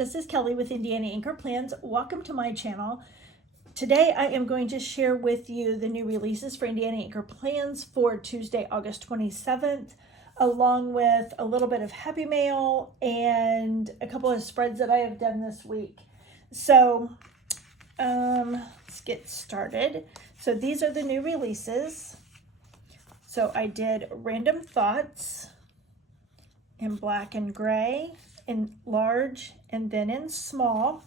This is Kelly with Indiana Anchor Plans. Welcome to my channel. Today I am going to share with you the new releases for Indiana Anchor Plans for Tuesday, August 27th, along with a little bit of Happy Mail and a couple of spreads that I have done this week. So let's get started. So these are the new releases. So I did Random Thoughts in black and gray, in large, and then in small.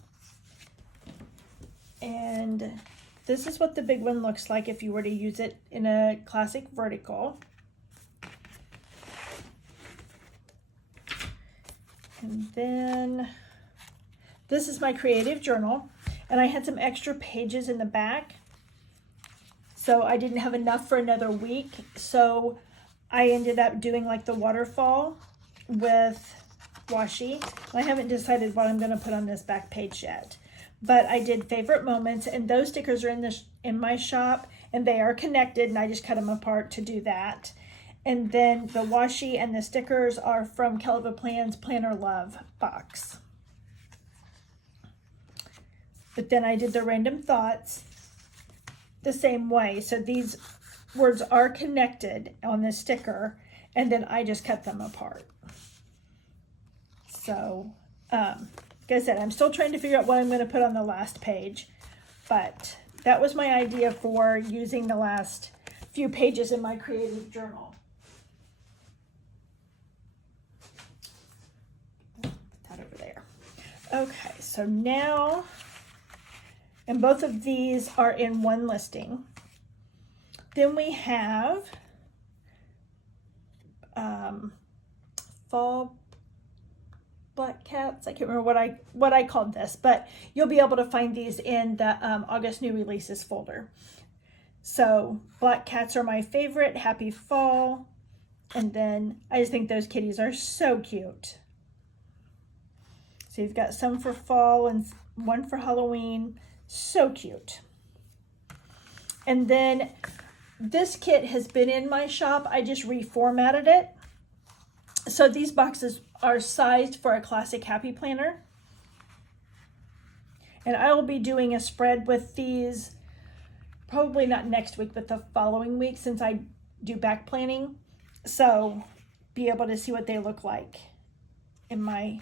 And this is what the big one looks like if you were to use it in a classic vertical. And then this is my creative journal, and I had some extra pages in the back, so I didn't have enough for another week, so I ended up doing like the waterfall with washi. I haven't decided what I'm going to put on this back page yet, but I did favorite moments, and those stickers are in my shop, and they are connected, and I just cut them apart to do that. And then the washi and the stickers are from Kelly Plans Planner Love box. But then I did the Random Thoughts the same way. So these words are connected on the sticker, and then I just cut them apart. So, like I said, I'm still trying to figure out what I'm going to put on the last page, but that was my idea for using the last few pages in my creative journal. Put that over there. Okay, so now, and both of these are in one listing. Then we have fall black cats. I can't remember what I called this, but you'll be able to find these in the August new releases folder. So black cats are my favorite. Happy fall. And then I just think those kitties are so cute. So you've got some for fall and one for Halloween. So cute. And then this kit has been in my shop. I just reformatted it. So these boxes are sized for a classic happy planner. And I will be doing a spread with these, probably not next week, but the following week, since I do back planning. So be able to see what they look like in my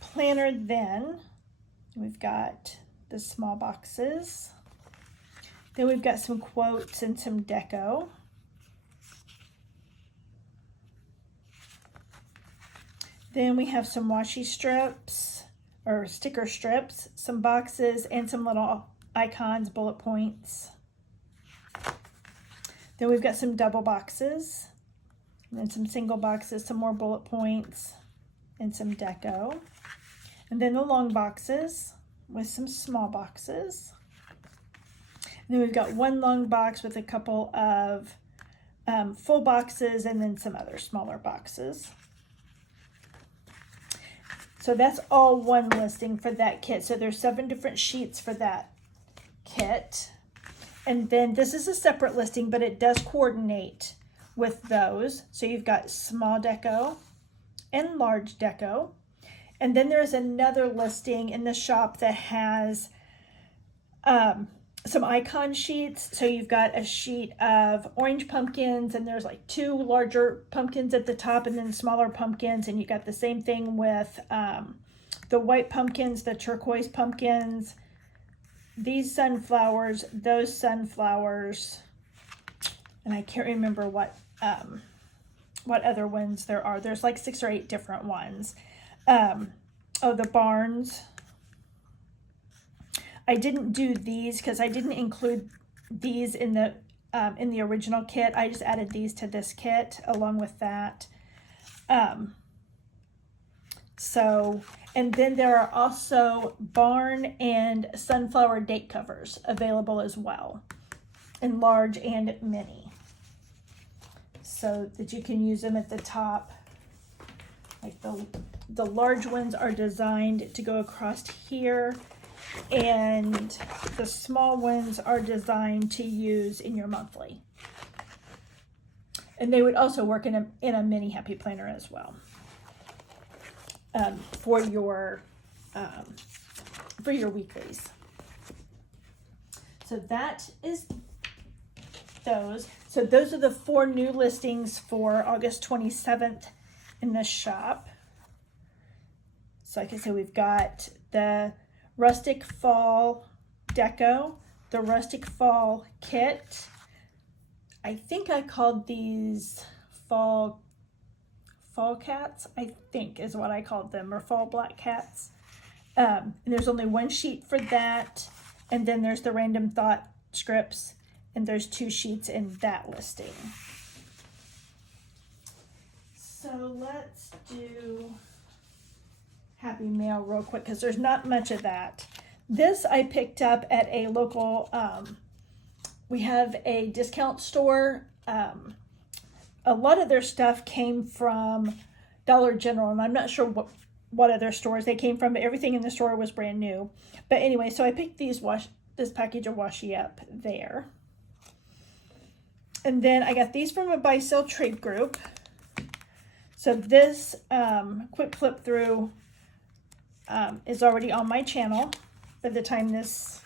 planner then. We've got the small boxes. Then we've got some quotes and some deco. Then we have some washi strips or sticker strips, some boxes, and some little icons, bullet points. Then we've got some double boxes, and then some single boxes, some more bullet points, and some deco. And then the long boxes with some small boxes. And then we've got one long box with a couple of full boxes, and then some other smaller boxes. So that's all one listing for that kit. So there's 7 different sheets for that kit. And then this is a separate listing, but it does coordinate with those. So you've got small deco and large deco. And then there's another listing in the shop that has some icon sheets. So you've got a sheet of orange pumpkins, and there's like 2 larger pumpkins at the top and then smaller pumpkins. And you got the same thing with the white pumpkins, the turquoise pumpkins, these sunflowers, those sunflowers, and I can't remember what other ones there are. There's like 6 or 8 different ones. The barns. I didn't do these because I didn't include these in the original kit. I just added these to this kit along with that. And then there are also barn and sunflower date covers available as well, in large and mini, so that you can use them at the top. Like the large ones are designed to go across here, and the small ones are designed to use in your monthly. And they would also work in a mini happy planner as well, for your weeklies. So that is those. So those are the 4 new listings for August 27th in the shop. So like I said, we've got the Rustic Fall Deco, the Rustic Fall Kit. I think I called these Fall Cats, I think is what I called them, or Fall Black Cats. And there's only 1 sheet for that. And then there's the Random Thought scripts, and there's 2 sheets in that listing. So let's do Happy Mail real quick, because there's not much of that. This I picked up at a local, we have a discount store. A lot of their stuff came from Dollar General, and I'm not sure what other stores they came from, but everything in the store was brand new. But anyway, so I picked this package of washi up there. And then I got these from a buy sell trade group. So this quick flip through is already on my channel by the time this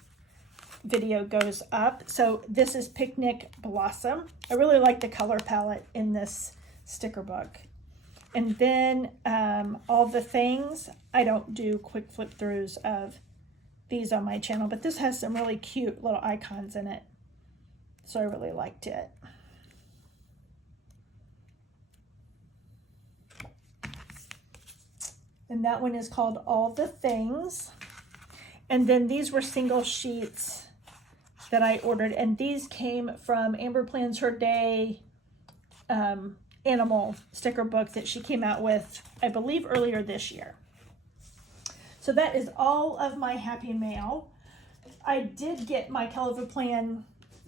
video goes up. So this is Picnic Blossom. I really like the color palette in this sticker book. And then All the Things. I don't do quick flip throughs of these on my channel, but this has some really cute little icons in it. So I really liked it. And that one is called All the Things. And then these were single sheets that I ordered, and these came from Amber Plans Her Day animal sticker book that she came out with, I believe, earlier this year. So that is all of my Happy Mail. I did get my Kelva Plan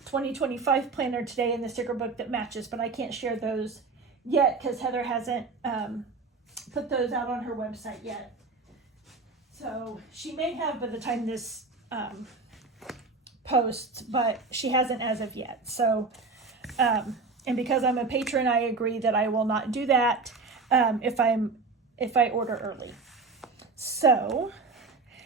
2025 planner today in the sticker book that matches, but I can't share those yet because Heather hasn't put those out on her website yet. So she may have by the time this posts, but she hasn't as of yet. So, and because I'm a patron, I agree that I will not do that if I order early. So,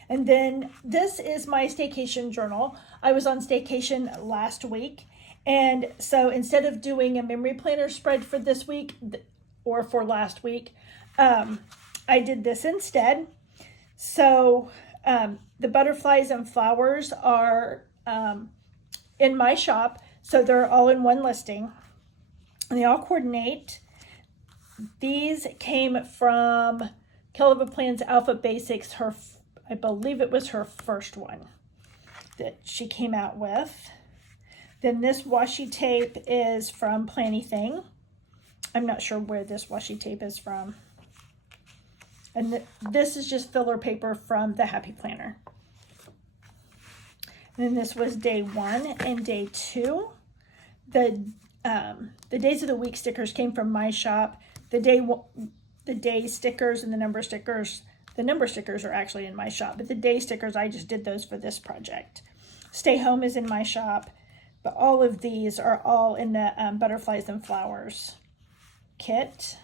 and then this is my staycation journal. I was on staycation last week, and so instead of doing a memory planner spread for this week or for last week, I did this instead. So the butterflies and flowers are in my shop, so they're all in one listing, and they all coordinate. These came from Kelva Plans Alpha Basics. I believe it was her first one that she came out with. Then this washi tape is from Plannything. I'm not sure where this washi tape is from. And this is just filler paper from the Happy Planner. And then this was day 1 and day 2. The days of the week stickers came from my shop. The day stickers and the number stickers are actually in my shop, but the day stickers, I just did those for this project. Stay Home is in my shop, but all of these are all in the Butterflies and Flowers kit.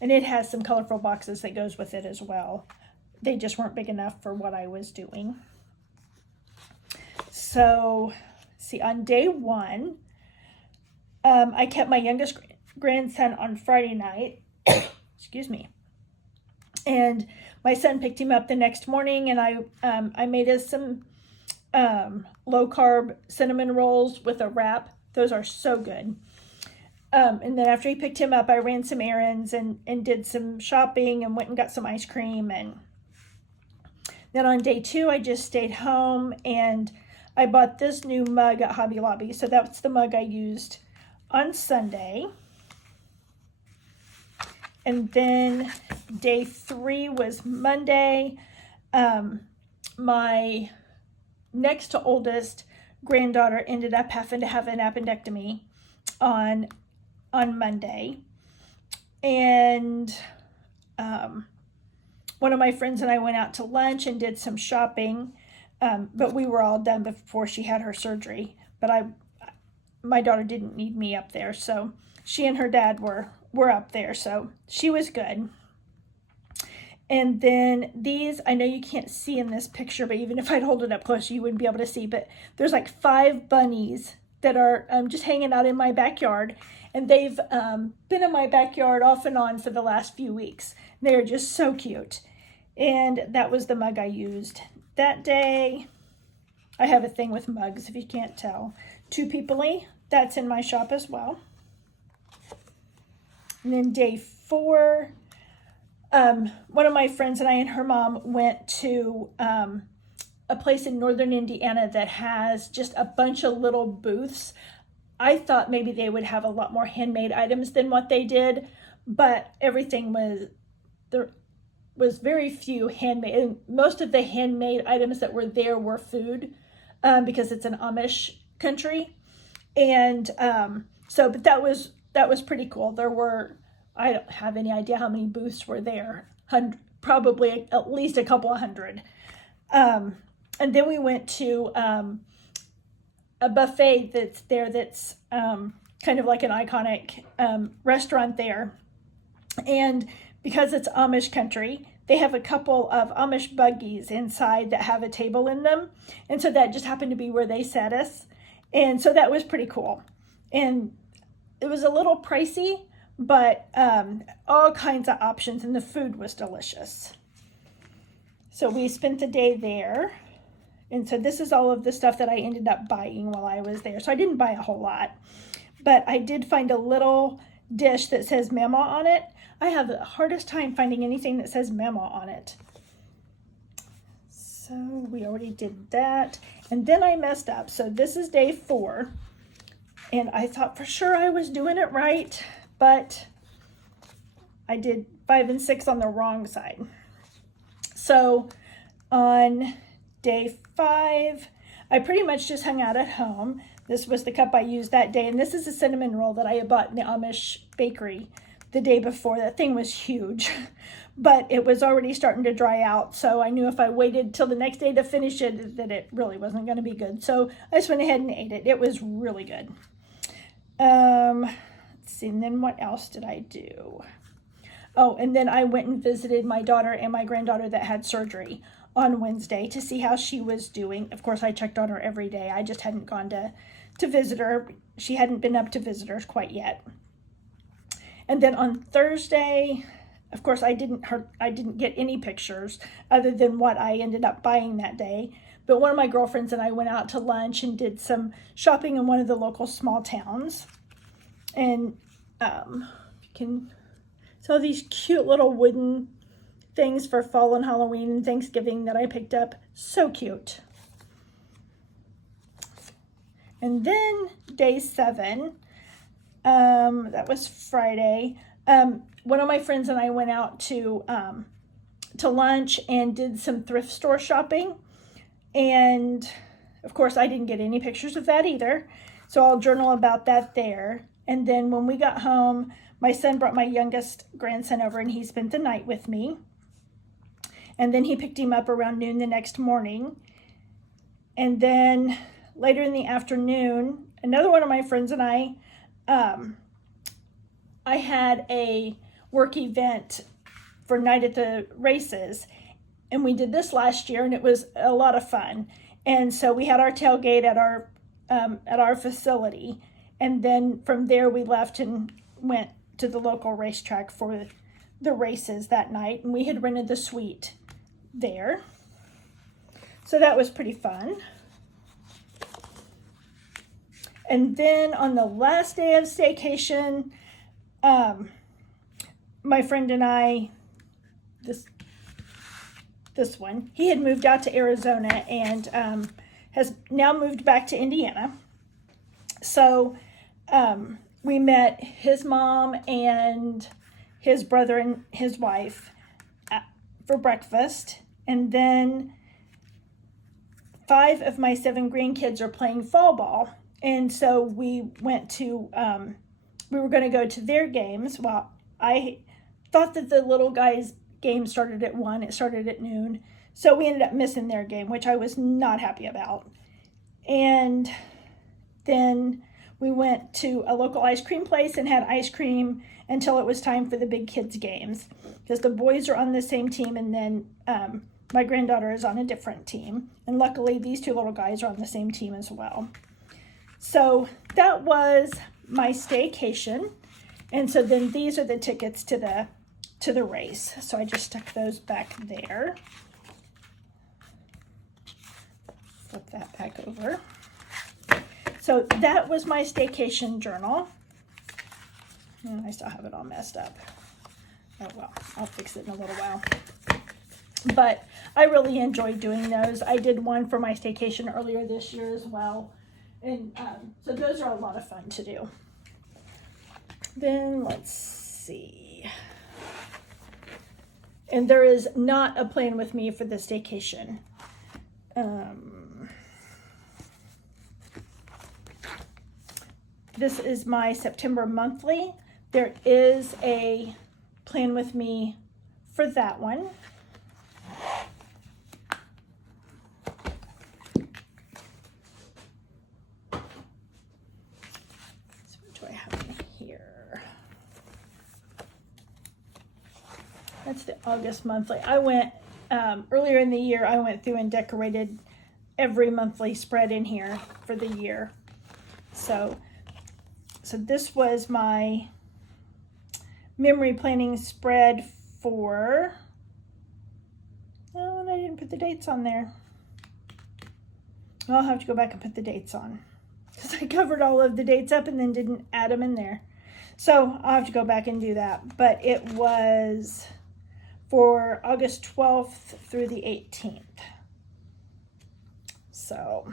And it has some colorful boxes that goes with it as well. They just weren't big enough for what I was doing. So, see, on day 1, I kept my youngest grandson on Friday night. Excuse me. And my son picked him up the next morning, and I made us some low-carb cinnamon rolls with a wrap. Those are so good. And then after he picked him up, I ran some errands and did some shopping and went and got some ice cream. And then on day 2, I just stayed home, and I bought this new mug at Hobby Lobby. So that's the mug I used on Sunday. And then day 3 was Monday. My next to oldest granddaughter ended up having to have an appendectomy on Monday. And one of my friends and I went out to lunch and did some shopping, but we were all done before she had her surgery. But my daughter didn't need me up there, so she and her dad were up there, so she was good. And then these, I know you can't see in this picture, but even if I'd hold it up close, you wouldn't be able to see, but there's like 5 bunnies that are just hanging out in my backyard. And they've been in my backyard off and on for the last few weeks. They're just so cute. And that was the mug I used that day. I have a thing with mugs, if you can't tell. 2 People-y, that's in my shop as well. And then day 4, one of my friends and I and her mom went to a place in northern Indiana that has just a bunch of little booths. I thought maybe they would have a lot more handmade items than what they did, but everything there was very few handmade. And most of the handmade items that were there were food, because it's an Amish country. And but that was pretty cool. There were, I don't have any idea how many booths were there. Probably at least a couple of hundred. And then we went to a buffet that's there that's kind of like an iconic restaurant there. And because it's Amish country, they have a couple of Amish buggies inside that have a table in them. And so that just happened to be where they set us. And so that was pretty cool. And it was a little pricey, but all kinds of options, and the food was delicious. So we spent the day there. And so this is all of the stuff that I ended up buying while I was there. So I didn't buy a whole lot, but I did find a little dish that says Mama on it. I have the hardest time finding anything that says Mama on it. So we already did that. And then I messed up. So this is day 4. And I thought for sure I was doing it right, but I did 5 and 6 on the wrong side. So on day 5, I pretty much just hung out at home. This was the cup I used that day, and this is a cinnamon roll that I had bought in the Amish bakery the day before. That thing was huge, but it was already starting to dry out, so I knew if I waited till the next day to finish it, that it really wasn't going to be good. So I just went ahead and ate it. It was really good. Let's see, and then what else did I do? Oh, and then I went and visited my daughter and my granddaughter that had surgery on Wednesday to see how she was doing. Of course, I checked on her every day. I just hadn't gone to visit her. She hadn't been up to visitors quite yet. And then on Thursday, of course, I didn't get any pictures other than what I ended up buying that day. But one of my girlfriends and I went out to lunch and did some shopping in one of the local small towns. And you can see all these cute little wooden things for fall and Halloween and Thanksgiving that I picked up. So cute. And then day 7, that was Friday. One of my friends and I went out to lunch and did some thrift store shopping. And of course, I didn't get any pictures of that either. So I'll journal about that there. And then when we got home, my son brought my youngest grandson over and he spent the night with me. And then he picked him up around noon the next morning. And then later in the afternoon, another one of my friends and I had a work event for Night at the Races. And we did this last year, and it was a lot of fun. And so we had our tailgate at our facility. And then from there, we left and went to the local racetrack for the races that night. And we had rented the suite there. So that was pretty fun. And then on the last day of staycation, my friend and I, this one, he had moved out to Arizona and has now moved back to Indiana. So we met his mom and his brother and his wife for breakfast. And then 5 of my 7 grandkids are playing fall ball. And so we went to, we were going to go to their games. Well, I thought that the little guys' game started at 1. It started at noon. So we ended up missing their game, which I was not happy about. And then we went to a local ice cream place and had ice cream until it was time for the big kids games, because the boys are on the same team, and then my granddaughter is on a different team, and luckily these two little guys are on the same team as well. So that was my staycation, and so then these are the tickets to the race. So I just stuck those back there. Flip that back over. So that was my staycation journal. And I still have it all messed up. Oh well, I'll fix it in a little while. But I really enjoyed doing those. I did one for my staycation earlier this year as well. And so those are a lot of fun to do. Then let's see. And there is not a plan with me for the staycation. This is my September monthly. There is a plan with me for that one. So what do I have in here? That's the August monthly. I went, earlier in the year, I went through and decorated every monthly spread in here for the year. So this was my memory planning spread for, oh, and I didn't put the dates on there. I'll have to go back and put the dates on, because I covered all of the dates up and then didn't add them in there. So I'll have to go back and do that. But it was for August 12th through the 18th. So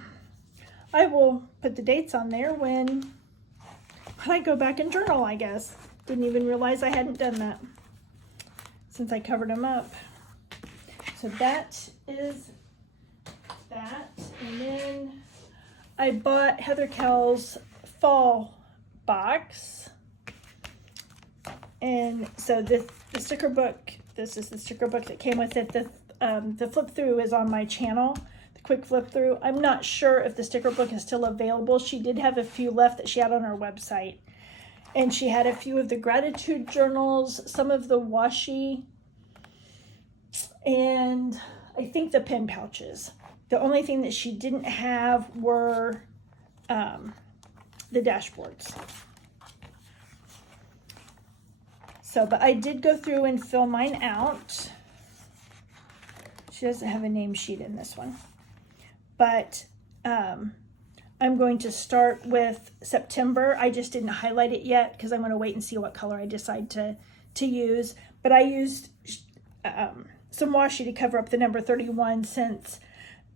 I will put the dates on there when I go back and journal, I guess. Didn't even realize I hadn't done that since I covered them up. So that is that. And then I bought Heather Kell's fall box. And so the sticker book, this is the sticker book that came with it. The flip through is on my channel. Quick flip through. I'm not sure if the sticker book is still available. She did have a few left that she had on her website. And she had a few of the gratitude journals, some of the washi, and I think the pen pouches. The only thing that she didn't have were the dashboards. So, but I did go through and fill mine out. She doesn't have a name sheet in this one. But I'm going to start with September. I just didn't highlight it yet because I'm going to wait and see what color I decide to use. But I used some washi to cover up the number 31 since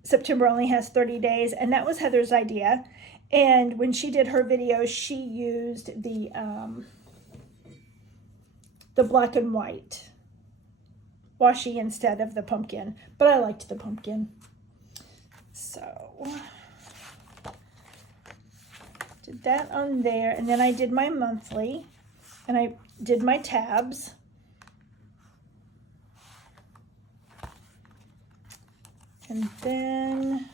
September only has 30 days. And that was Heather's idea. And when she did her video, she used the black and white washi instead of the pumpkin. But I liked the pumpkin. So did that on there, and then I did my monthly, and I did my tabs. And then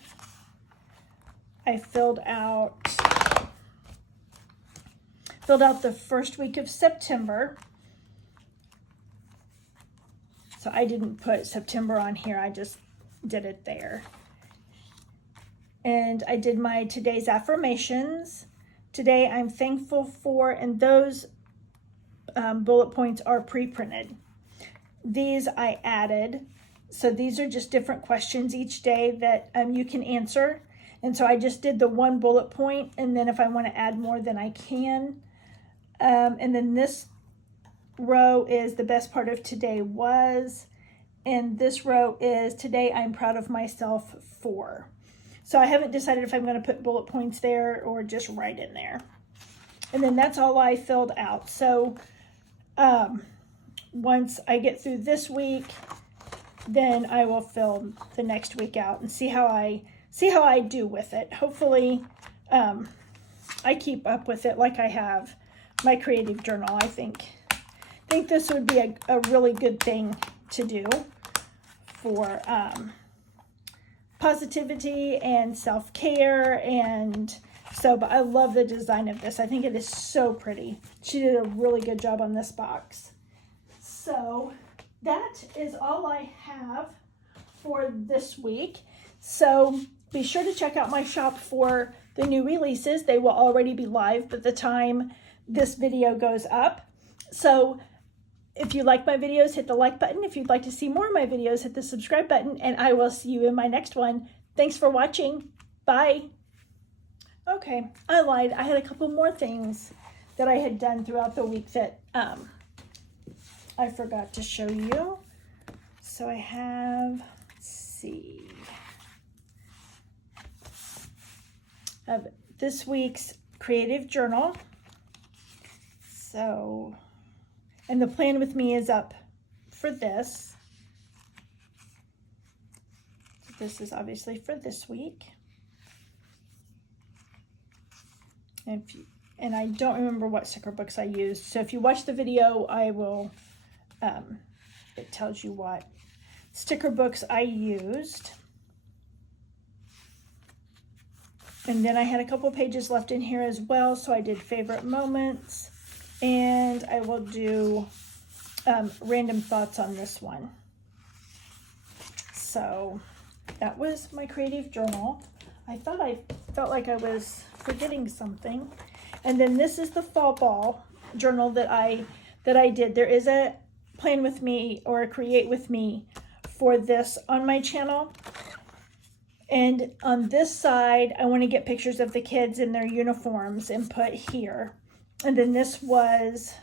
I filled out the first week of September. So I didn't put September on here, I just did it there. And I did my today's affirmations. Today I'm thankful for, and those bullet points are pre-printed. These I added. So these are just different questions each day that you can answer. And so I just did the one bullet point, and then if I want to add more, then I can. And then this row is the best part of today was, and this row is today I'm proud of myself for. So I haven't decided if I'm going to put bullet points there or just write in there. And then that's all I filled out. So once I get through this week, then I will fill the next week out and see how I do with it. Hopefully I keep up with it like I have my creative journal. I think this would be a really good thing to do for positivity and self-care and So, but I love the design of this. I think it is so pretty. She did a really good job on this box. So that is all I have for this week. So be sure to check out my shop for the new releases. They will already be live by the time this video goes up. So if you like my videos, hit the like button. If you'd like to see more of my videos, hit the subscribe button, and I will see you in my next one. Thanks for watching. Bye. Okay, I lied. I had a couple more things that I had done throughout the week that I forgot to show you. So I have, let's see, of this week's creative journal. So, and the plan with me is up for this. So this is obviously for this week. And I don't remember what sticker books I used. So if you watch the video, I will, it tells you what sticker books I used. And then I had a couple pages left in here as well. So I did favorite moments, and I will do random thoughts on this one. So that was my creative journal. I felt like I was forgetting something. And then this is the fall ball journal that I did. There is a plan with me or a create with me for this on my channel. And on this side, I want to get pictures of the kids in their uniforms and put here. And then this was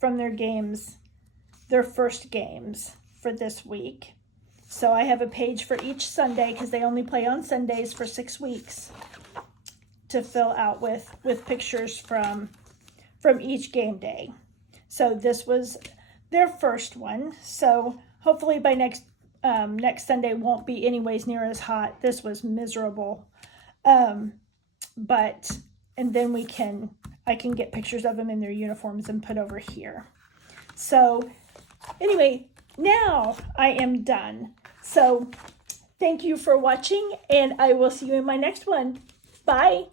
from their games, their first games for this week. So I have a page for each Sunday because they only play on Sundays for 6 weeks to fill out with pictures from each game day. So this was their first one. So hopefully by next Sunday won't be anyways near as hot. This was miserable. And then I can get pictures of them in their uniforms and put over here. So anyway, now I am done. So thank you for watching, and I will see you in my next one. Bye.